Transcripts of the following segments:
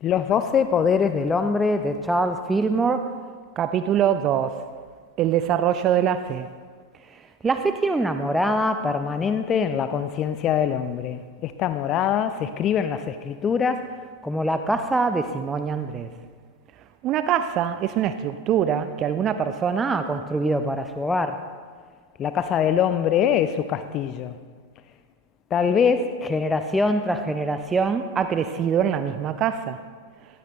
Los 12 poderes del hombre de Charles Fillmore, capítulo 2. El desarrollo de la fe. La fe tiene una morada permanente en la conciencia del hombre. Esta morada se escribe en las escrituras como la casa de Simón y Andrés. Una casa es una estructura que alguna persona ha construido para su hogar. La casa del hombre es su castillo. Tal vez generación tras generación ha crecido en la misma casa.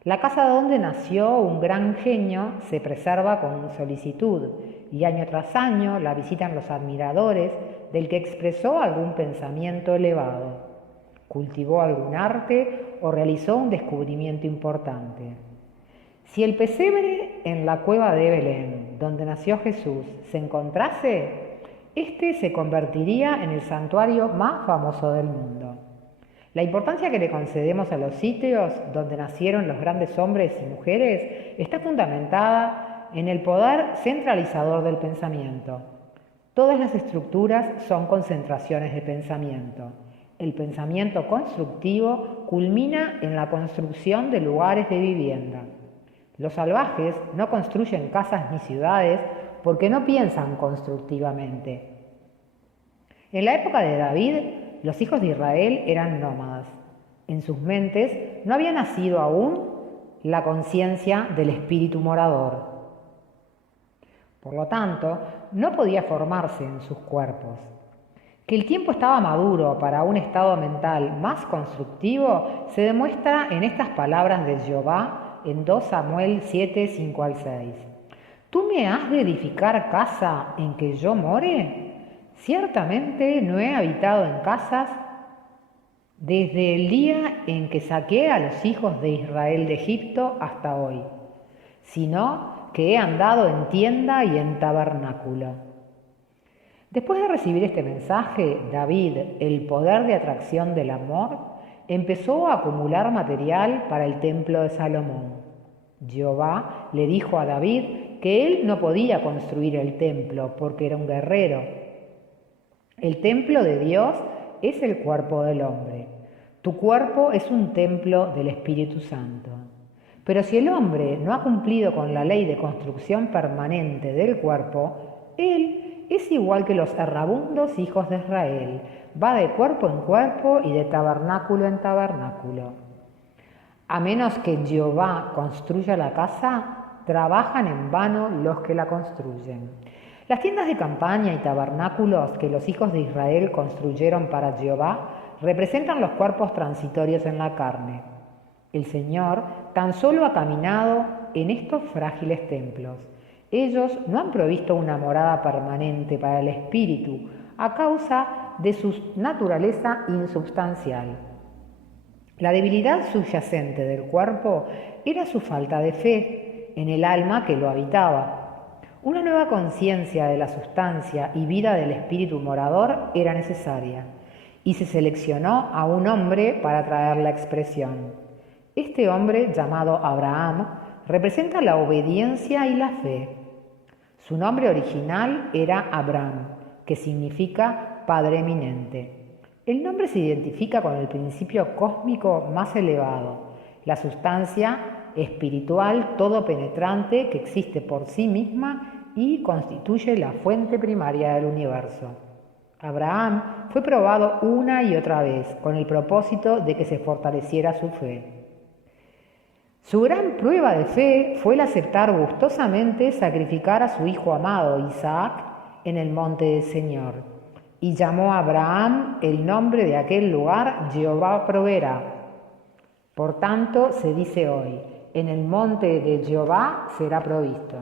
La casa donde nació un gran genio se preserva con solicitud y año tras año la visitan los admiradores del que expresó algún pensamiento elevado, cultivó algún arte o realizó un descubrimiento importante. Si el pesebre en la cueva de Belén, donde nació Jesús, se encontrase, este se convertiría en el santuario más famoso del mundo. La importancia que le concedemos a los sitios donde nacieron los grandes hombres y mujeres está fundamentada en el poder centralizador del pensamiento. Todas las estructuras son concentraciones de pensamiento. El pensamiento constructivo culmina en la construcción de lugares de vivienda. Los salvajes no construyen casas ni ciudades porque no piensan constructivamente. En la época de David, los hijos de Israel eran nómadas. En sus mentes no había nacido aún la conciencia del espíritu morador. Por lo tanto, no podía formarse en sus cuerpos. Que el tiempo estaba maduro para un estado mental más constructivo se demuestra en estas palabras de Jehová en 2 Samuel 7, 5 al 6. ¿Tú me has de edificar casa en que yo more? Ciertamente no he habitado en casas desde el día en que saqué a los hijos de Israel de Egipto hasta hoy, sino que he andado en tienda y en tabernáculo. Después de recibir este mensaje, David, el poder de atracción del amor, empezó a acumular material para el templo de Salomón. Jehová le dijo a David que él no podía construir el templo porque era un guerrero. El templo de Dios es el cuerpo del hombre. Tu cuerpo es un templo del Espíritu Santo. Pero si el hombre no ha cumplido con la ley de construcción permanente del cuerpo, él es igual que los errabundos hijos de Israel. Va de cuerpo en cuerpo y de tabernáculo en tabernáculo. A menos que Jehová construya la casa, trabajan en vano los que la construyen. Las tiendas de campaña y tabernáculos que los hijos de Israel construyeron para Jehová representan los cuerpos transitorios en la carne. El Señor tan solo ha caminado en estos frágiles templos. Ellos no han provisto una morada permanente para el espíritu a causa de su naturaleza insubstancial. La debilidad subyacente del cuerpo era su falta de fe en el alma que lo habitaba. Una nueva conciencia de la sustancia y vida del espíritu morador era necesaria, y se seleccionó a un hombre para traer la expresión. Este hombre, llamado Abraham, representa la obediencia y la fe. Su nombre original era Abram, que significa Padre Eminente. El nombre se identifica con el principio cósmico más elevado, la sustancia espiritual todo penetrante que existe por sí misma y constituye la fuente primaria del universo. Abraham fue probado una y otra vez con el propósito de que se fortaleciera su fe. Su gran prueba de fe fue el aceptar gustosamente sacrificar a su hijo amado Isaac en el monte del Señor, y llamó a Abraham el nombre de aquel lugar Jehová proveerá. Por tanto, se dice hoy, en el monte de Jehová será provisto.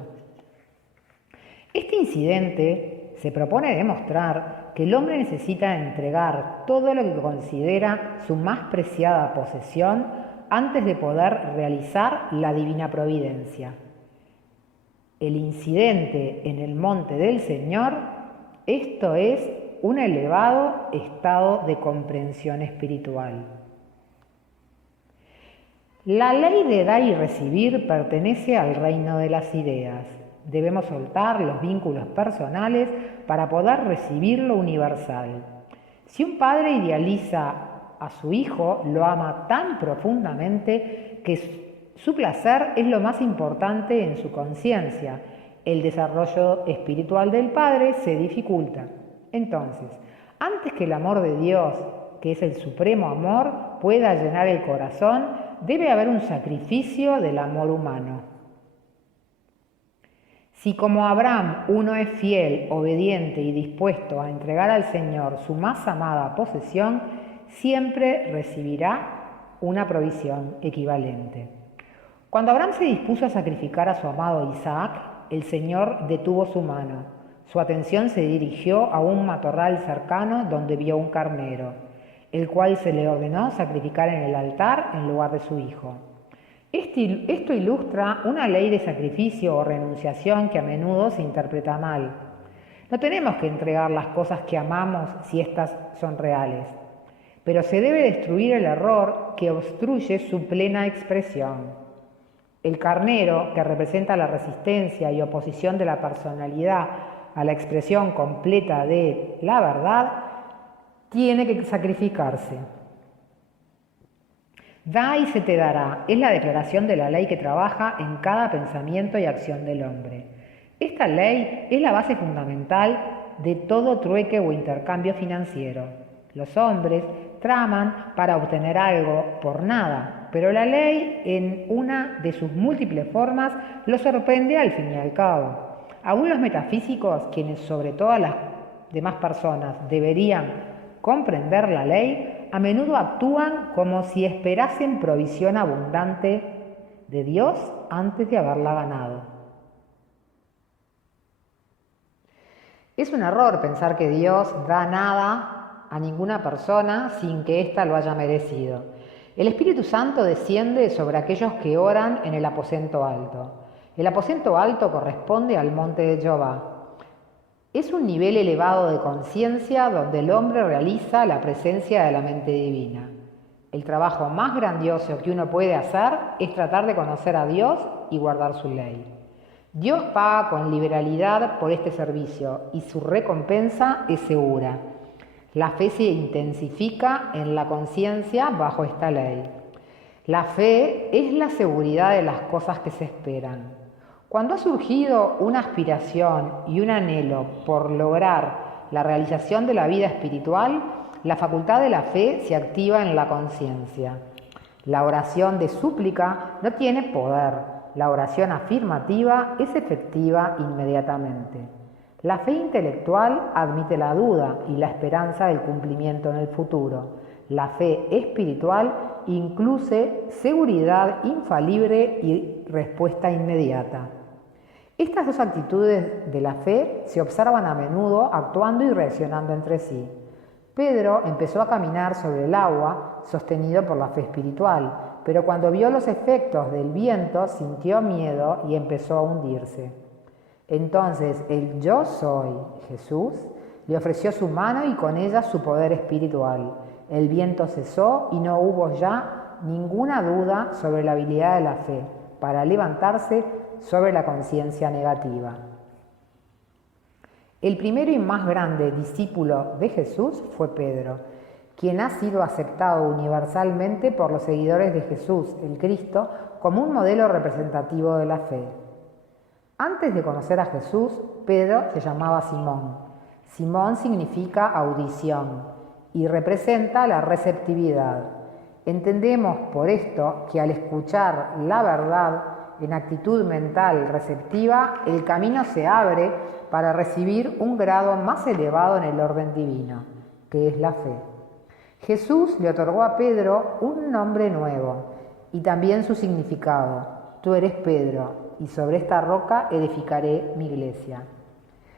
Este incidente se propone demostrar que el hombre necesita entregar todo lo que considera su más preciada posesión antes de poder realizar la divina providencia. El incidente en el monte del Señor, esto es un elevado estado de comprensión espiritual. La ley de dar y recibir pertenece al reino de las ideas. Debemos soltar los vínculos personales para poder recibir lo universal. Si un padre idealiza a su hijo, lo ama tan profundamente que su placer es lo más importante en su conciencia. El desarrollo espiritual del padre se dificulta. Entonces, antes que el amor de Dios, que es el supremo amor, pueda llenar el corazón, debe haber un sacrificio del amor humano. Si como Abraham uno es fiel, obediente y dispuesto a entregar al Señor su más amada posesión, siempre recibirá una provisión equivalente. Cuando Abraham se dispuso a sacrificar a su amado Isaac, el Señor detuvo su mano. Su atención se dirigió a un matorral cercano donde vio un carnero, el cual se le ordenó sacrificar en el altar en lugar de su hijo. Esto ilustra una ley de sacrificio o renunciación que a menudo se interpreta mal. No tenemos que entregar las cosas que amamos si éstas son reales, pero se debe destruir el error que obstruye su plena expresión. El carnero, que representa la resistencia y oposición de la personalidad a la expresión completa de la verdad, tiene que sacrificarse. Da y se te dará, es la declaración de la ley que trabaja en cada pensamiento y acción del hombre. Esta ley es la base fundamental de todo trueque o intercambio financiero. Los hombres traman para obtener algo por nada, pero la ley, en una de sus múltiples formas, los sorprende al fin y al cabo. Aún los metafísicos, quienes sobre todas las demás personas deberían comprender la ley, a menudo actúan como si esperasen provisión abundante de Dios antes de haberla ganado. Es un error pensar que Dios da nada a ninguna persona sin que ésta lo haya merecido. El Espíritu Santo desciende sobre aquellos que oran en el aposento alto. El aposento alto corresponde al monte de Jehová. Es un nivel elevado de conciencia donde el hombre realiza la presencia de la mente divina. El trabajo más grandioso que uno puede hacer es tratar de conocer a Dios y guardar su ley. Dios paga con liberalidad por este servicio y su recompensa es segura. La fe se intensifica en la conciencia bajo esta ley. La fe es la seguridad de las cosas que se esperan. Cuando ha surgido una aspiración y un anhelo por lograr la realización de la vida espiritual, la facultad de la fe se activa en la conciencia. La oración de súplica no tiene poder. La oración afirmativa es efectiva inmediatamente. La fe intelectual admite la duda y la esperanza del cumplimiento en el futuro. La fe espiritual incluye seguridad infalible y respuesta inmediata. Estas dos actitudes de la fe se observan a menudo actuando y reaccionando entre sí. Pedro empezó a caminar sobre el agua, sostenido por la fe espiritual, pero cuando vio los efectos del viento sintió miedo y empezó a hundirse. Entonces el Yo Soy, Jesús, le ofreció su mano y con ella su poder espiritual. El viento cesó y no hubo ya ninguna duda sobre la habilidad de la fe para levantarse sobre la conciencia negativa. El primero y más grande discípulo de Jesús fue Pedro, quien ha sido aceptado universalmente por los seguidores de Jesús, el Cristo, como un modelo representativo de la fe. Antes de conocer a Jesús, Pedro se llamaba Simón. Simón significa audición y representa la receptividad. Entendemos por esto que al escuchar la verdad en actitud mental receptiva, el camino se abre para recibir un grado más elevado en el orden divino, que es la fe. Jesús le otorgó a Pedro un nombre nuevo y también su significado. Tú eres Pedro, y sobre esta roca edificaré mi iglesia.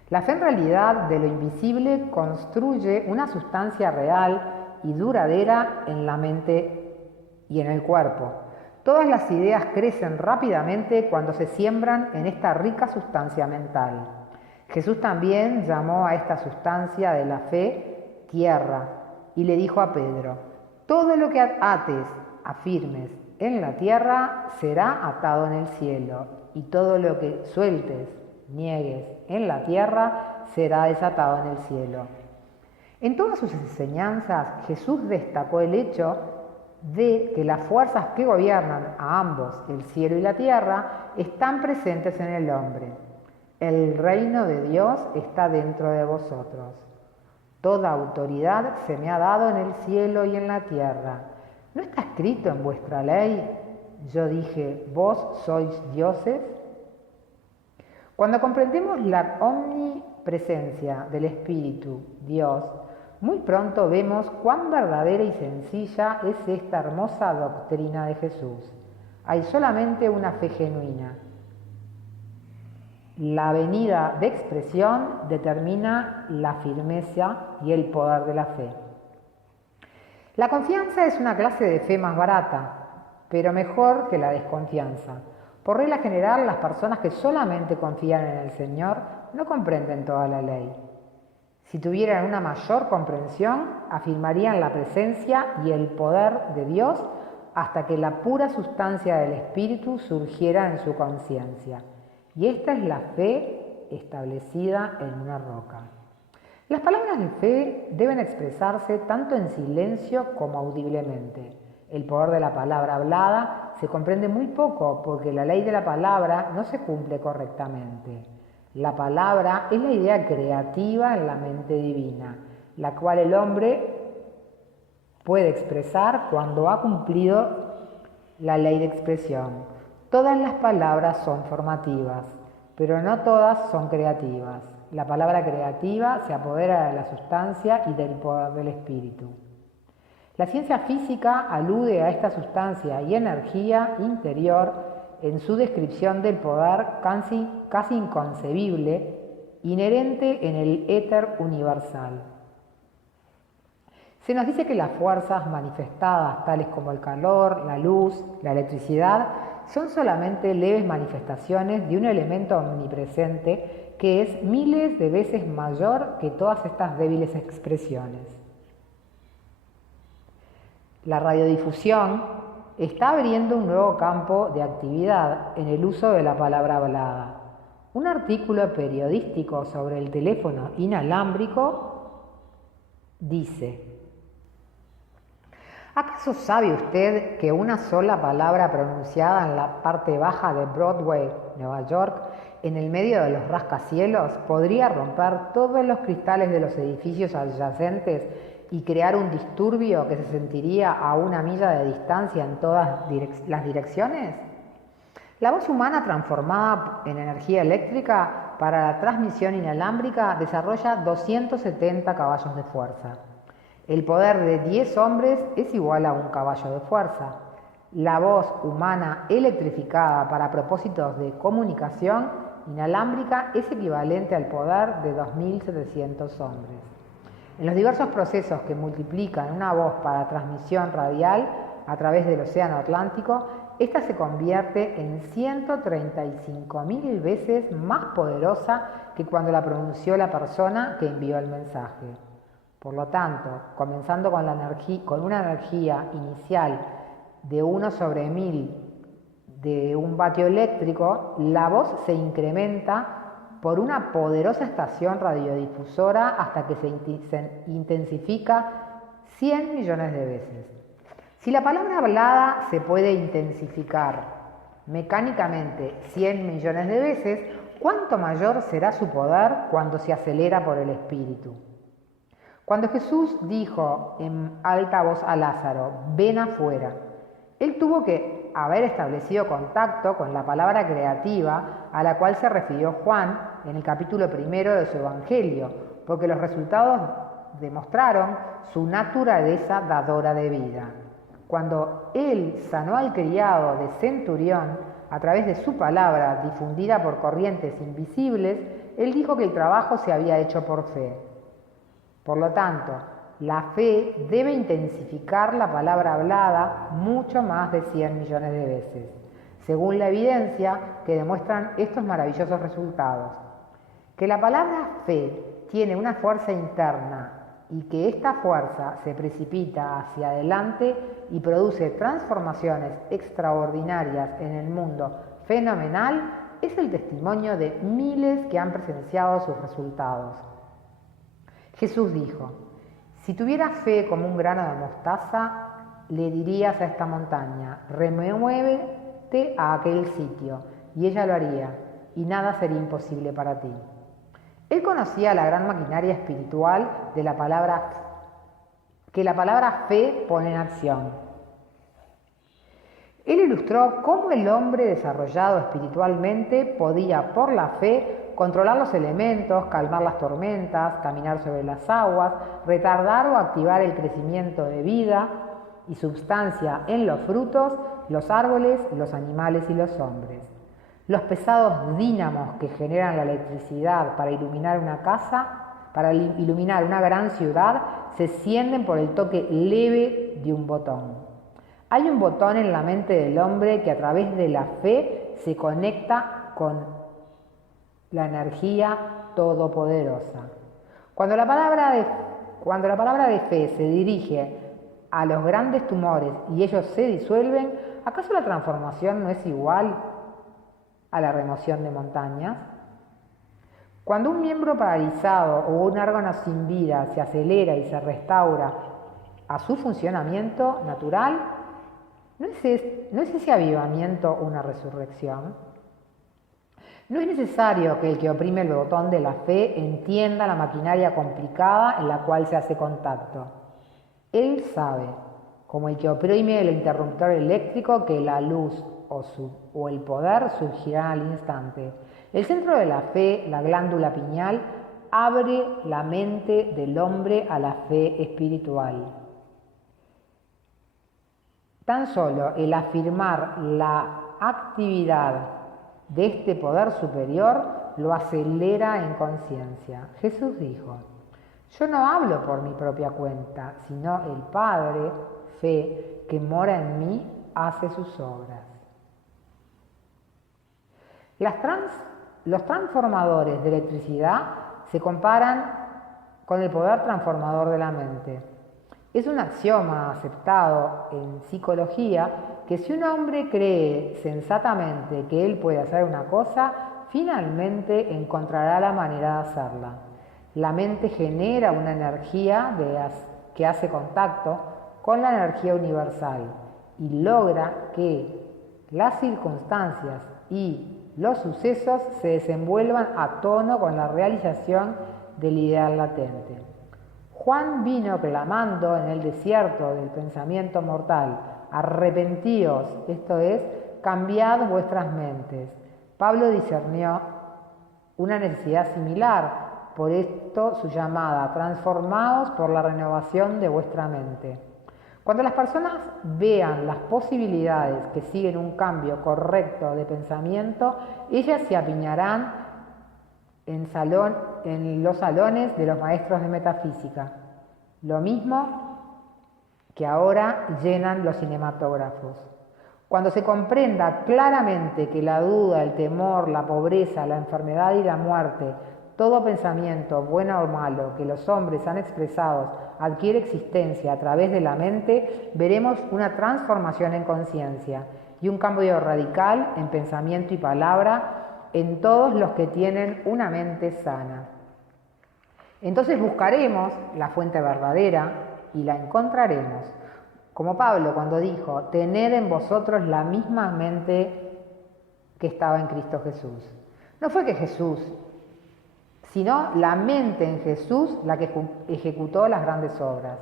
La fe en realidad de lo invisible construye una sustancia real y duradera en la mente y en el cuerpo. Todas las ideas crecen rápidamente cuando se siembran en esta rica sustancia mental. Jesús también llamó a esta sustancia de la fe tierra y le dijo a Pedro: todo lo que ates, afirmes en la tierra será atado en el cielo, y todo lo que sueltes, niegues en la tierra será desatado en el cielo. En todas sus enseñanzas, Jesús destacó el hecho de que las fuerzas que gobiernan a ambos, el cielo y la tierra, están presentes en el hombre. El reino de Dios está dentro de vosotros. Toda autoridad se me ha dado en el cielo y en la tierra. ¿No está escrito en vuestra ley? Yo dije, vos sois dioses. Cuando comprendemos la omnipresencia del Espíritu, Dios, muy pronto vemos cuán verdadera y sencilla es esta hermosa doctrina de Jesús. Hay solamente una fe genuina. La venida de expresión determina la firmeza y el poder de la fe. La confianza es una clase de fe más barata, pero mejor que la desconfianza. Por regla general, las personas que solamente confían en el Señor no comprenden toda la ley. Si tuvieran una mayor comprensión, afirmarían la presencia y el poder de Dios hasta que la pura sustancia del Espíritu surgiera en su conciencia. Y esta es la fe establecida en una roca. Las palabras de fe deben expresarse tanto en silencio como audiblemente. El poder de la palabra hablada se comprende muy poco porque la ley de la palabra no se cumple correctamente. La palabra es la idea creativa en la mente divina, la cual el hombre puede expresar cuando ha cumplido la ley de expresión. Todas las palabras son formativas, pero no todas son creativas. La palabra creativa se apodera de la sustancia y del poder del espíritu. La ciencia física alude a esta sustancia y energía interior en su descripción del poder casi inconcebible, inherente en el éter universal. Se nos dice que las fuerzas manifestadas, tales como el calor, la luz, la electricidad, son solamente leves manifestaciones de un elemento omnipresente que es miles de veces mayor que todas estas débiles expresiones. La radiodifusión está abriendo un nuevo campo de actividad en el uso de la palabra hablada. Un artículo periodístico sobre el teléfono inalámbrico dice: ¿acaso sabe usted que una sola palabra pronunciada en la parte baja de Broadway, Nueva York, en el medio de los rascacielos, podría romper todos los cristales de los edificios adyacentes y crear un disturbio que se sentiría a 1 milla de distancia en todas las direcciones? La voz humana transformada en energía eléctrica para la transmisión inalámbrica desarrolla 270 caballos de fuerza. El poder de 10 hombres es igual a 1 caballo de fuerza. La voz humana electrificada para propósitos de comunicación inalámbrica es equivalente al poder de 2.700 hombres. En los diversos procesos que multiplican una voz para transmisión radial a través del Océano Atlántico, esta se convierte en 135.000 veces más poderosa que cuando la pronunció la persona que envió el mensaje. Por lo tanto, comenzando con una energía inicial de 1/1000 de un vatio eléctrico, la voz se incrementa por una poderosa estación radiodifusora hasta que se intensifica 100 millones de veces. Si la palabra hablada se puede intensificar mecánicamente 100 millones de veces, ¿cuánto mayor será su poder cuando se acelera por el Espíritu? Cuando Jesús dijo en alta voz a Lázaro, ven afuera, él tuvo que haber establecido contacto con la palabra creativa a la cual se refirió Juan en el capítulo 1 de su Evangelio, porque los resultados demostraron su naturaleza dadora de vida. Cuando él sanó al criado de Centurión a través de su palabra difundida por corrientes invisibles, él dijo que el trabajo se había hecho por fe. Por lo tanto, la fe debe intensificar la palabra hablada mucho más de 100 millones de veces, según la evidencia que demuestran estos maravillosos resultados. Que la palabra fe tiene una fuerza interna y que esta fuerza se precipita hacia adelante y produce transformaciones extraordinarias en el mundo fenomenal es el testimonio de miles que han presenciado sus resultados. Jesús dijo: Si tuvieras fe como un grano de mostaza, le dirías a esta montaña, remuévete a aquel sitio, y ella lo haría, y nada sería imposible para ti. Él conocía la gran maquinaria espiritual de la palabra, que la palabra fe pone en acción. Él ilustró cómo el hombre desarrollado espiritualmente podía, por la fe, controlar los elementos, calmar las tormentas, caminar sobre las aguas, retardar o activar el crecimiento de vida y substancia en los frutos, los árboles, los animales y los hombres. Los pesados dínamos que generan la electricidad para iluminar una casa, para iluminar una gran ciudad, se encienden por el toque leve de un botón. Hay un botón en la mente del hombre que a través de la fe se conecta con la energía todopoderosa. Cuando la palabra de fe se dirige a los grandes tumores y ellos se disuelven, ¿acaso la transformación no es igual a la remoción de montañas? Cuando un miembro paralizado o un órgano sin vida se acelera y se restaura a su funcionamiento natural, ¿no es ese avivamiento una resurrección? No es necesario que el que oprime el botón de la fe entienda la maquinaria complicada en la cual se hace contacto. Él sabe, como el que oprime el interruptor eléctrico, que la luz o el poder surgirá al instante. El centro de la fe, la glándula pineal, abre la mente del hombre a la fe espiritual. Tan solo el afirmar la actividad de este poder superior lo acelera en conciencia. Jesús dijo, yo no hablo por mi propia cuenta, sino el Padre, fe, que mora en mí, hace sus obras. Los transformadores de electricidad se comparan con el poder transformador de la mente. Es un axioma aceptado en psicología que si un hombre cree sensatamente que él puede hacer una cosa, finalmente encontrará la manera de hacerla. La mente genera una energía que hace contacto con la energía universal y logra que las circunstancias y los sucesos se desenvuelvan a tono con la realización del ideal latente. Juan vino clamando en el desierto del pensamiento mortal, arrepentíos, esto es, cambiad vuestras mentes. Pablo discernió una necesidad similar, por esto su llamada, transformaos por la renovación de vuestra mente. Cuando las personas vean las posibilidades que siguen un cambio correcto de pensamiento, ellas se apiñarán en los salones de los maestros de metafísica, lo mismo que ahora llenan los cinematógrafos. Cuando se comprenda claramente que la duda, el temor, la pobreza, la enfermedad y la muerte, todo pensamiento, bueno o malo, que los hombres han expresado, adquiere existencia a través de la mente, veremos una transformación en conciencia y un cambio radical en pensamiento y palabra en todos los que tienen una mente sana. Entonces buscaremos la fuente verdadera y la encontraremos. Como Pablo cuando dijo, tened en vosotros la misma mente que estaba en Cristo Jesús. No fue que Jesús, sino la mente en Jesús la que ejecutó las grandes obras.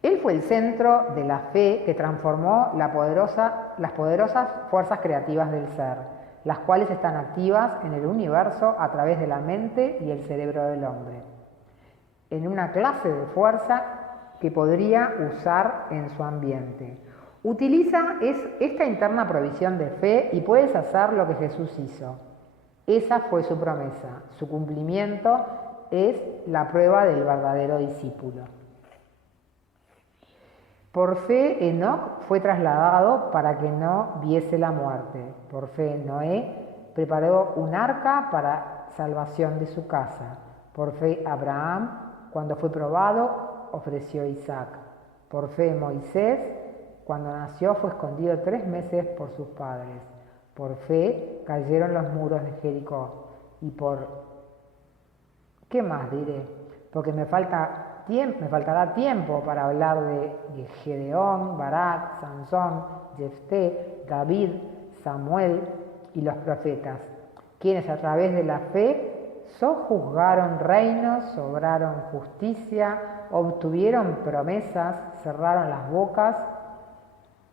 Él fue el centro de la fe que transformó las poderosas fuerzas creativas del ser, las cuales están activas en el universo a través de la mente y el cerebro del hombre, en una clase de fuerza que podría usar en su ambiente. Utiliza esta interna provisión de fe y puedes hacer lo que Jesús hizo. Esa fue su promesa. Su cumplimiento es la prueba del verdadero discípulo. Por fe, Enoc fue trasladado para que no viese la muerte. Por fe, Noé preparó un arca para salvación de su casa. Por fe, Abraham, cuando fue probado, ofreció Isaac. Por fe, Moisés, cuando nació, fue escondido 3 meses por sus padres. Por fe, cayeron los muros de Jericó. ¿Qué más diré? Porque me falta me faltará tiempo para hablar de Gedeón, Barak, Sansón, Jefté, David, Samuel y los profetas, quienes a través de la fe sojuzgaron reinos, sobraron justicia, obtuvieron promesas, cerraron las bocas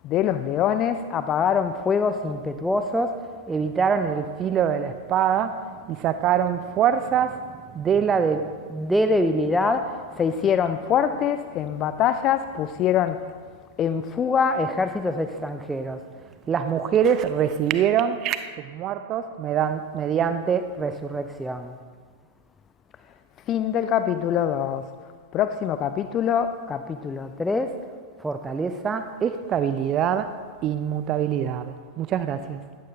de los leones, apagaron fuegos impetuosos, evitaron el filo de la espada y sacaron fuerzas de debilidad, se hicieron fuertes en batallas, pusieron en fuga ejércitos extranjeros. Las mujeres recibieron sus muertos mediante resurrección. Fin del capítulo 2. Próximo capítulo, capítulo 3, fortaleza, estabilidad, inmutabilidad. Muchas gracias.